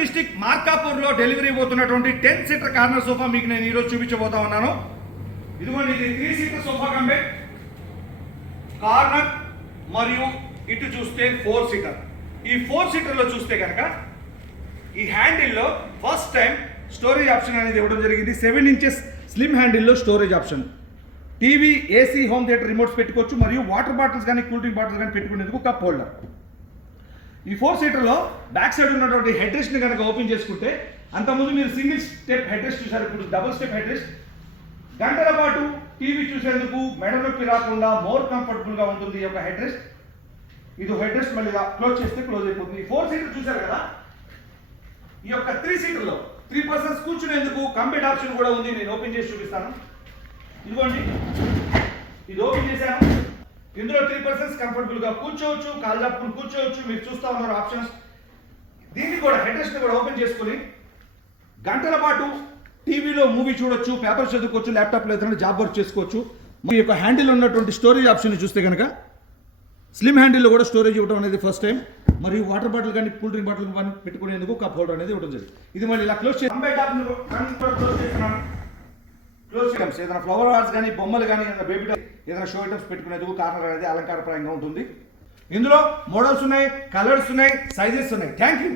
District మార్కాపూర్లో delivery పోతున్నటువంటి ten seater corner sofa మీకు నేను ఈరోజు చూపించబోతా ఉన్నాను. ఇదిగోండి ఇది త్రీ సీటర్ సోఫా కంబే. కార్నర్ మరియు ఇటు చూస్తే ఫోర్ సీటర్. ఈ ఫోర్ సీటర్లో చూస్తే కనుక ఈ హ్యాండిల్లో ఫస్ట్ టైం స్టోరేజ్ ఆప్షన్ అనేది ఇవ్వడం జరిగింది. Seven inches slim హ్యాండిల్లో storage option. TV AC home theatre remotes పెట్టుకోవచ్చు. మరియు వాటర్ బాటిల్స్ కానీ కూల్ డ్రింక్ బాటిల్స్ కానీ పెట్టుకునేందుకు కప్ హోల్డర్. ఈ ఫోర్ సీటర్లో బ్యాక్ సైడ్ ఉన్నటువంటి హెడ్ రెస్ట్ని కనుక ఓపెన్ చేసుకుంటే అంతకుముందు మీరు సింగిల్ స్టెప్ హెడ్ రెస్ట్ చూశారు ఇప్పుడు డబుల్ స్టెప్ హెడ్ రెస్ట్. గంటల పాటు టీవీ చూసేందుకు మెడ నొప్పి రాకుండా మోర్ కంఫర్టబుల్గా ఉంటుంది ఈ యొక్క హెడ్ రెస్ట్. ఇది హెడ్ రెస్ట్ మళ్ళీ క్లోజ్ చేస్తే క్లోజ్ అయిపోతుంది. ఈ ఫోర్ సీటర్ చూశారు కదా? ఈ యొక్క త్రీ సీటర్లో త్రీ పర్సన్స్ కూర్చునేందుకు కంబెట్ ఆప్షన్ కూడా ఉంది. నేను ఓపెన్ చేసి చూపిస్తాను. ఇదిగోండి. ఇది ఓపెన్ చేశాను. ఇందులో త్రీ పర్సన్స్ కంఫర్టబుల్గా కూర్చోవచ్చు కాళ్ళు చాపుకుని కూర్చోవచ్చు మీరు చూస్తా ఉన్నారు ఆప్షన్స్ దీన్ని కూడా హెడ్రెస్ట్ కూడా ఓపెన్ చేసుకుని గంటల పాటు టీవీలో మూవీ చూడొచ్చు పేపర్ చదువుకోవచ్చు ల్యాప్టాప్లో ఏదైనా జాబ్ వర్క్ చేసుకోవచ్చు. మీ యొక్క హ్యాండిల్ ఉన్నటువంటి స్టోరేజ్ ఆప్షన్ చూస్తే కనుక స్లిమ్ హ్యాండిల్లో కూడా స్టోరేజ్ ఇవ్వడం అనేది ఫస్ట్ టైం మరియు వాటర్ బాటిల్ కానీ కూల్ డ్రింక్ బాటిల్ కానీ పెట్టుకునేందుకు కప్ హోల్డర్ అనేది ఇవ్వడం జరిగింది. ఇది మళ్ళీ ఇలా క్లోజ్ చేసి అంబే టాప్ క్లోజ్ చేస్తున్నాను క్లోజ్ ఐటమ్స్ ఏదైనా ఫ్లవర్ ఆర్ట్స్ కానీ బొమ్మలు కానీ ఏదైనా బేబీ ఏదైనా షో ఐటమ్స్ పెట్టుకునేందుకు కార్నర్ అనేది అలంకారప్రాయంగా ఉంటుంది. ఇందులో మోడల్స్ ఉన్నాయి కలర్స్ ఉన్నాయి సైజెస్ ఉన్నాయి. Thank you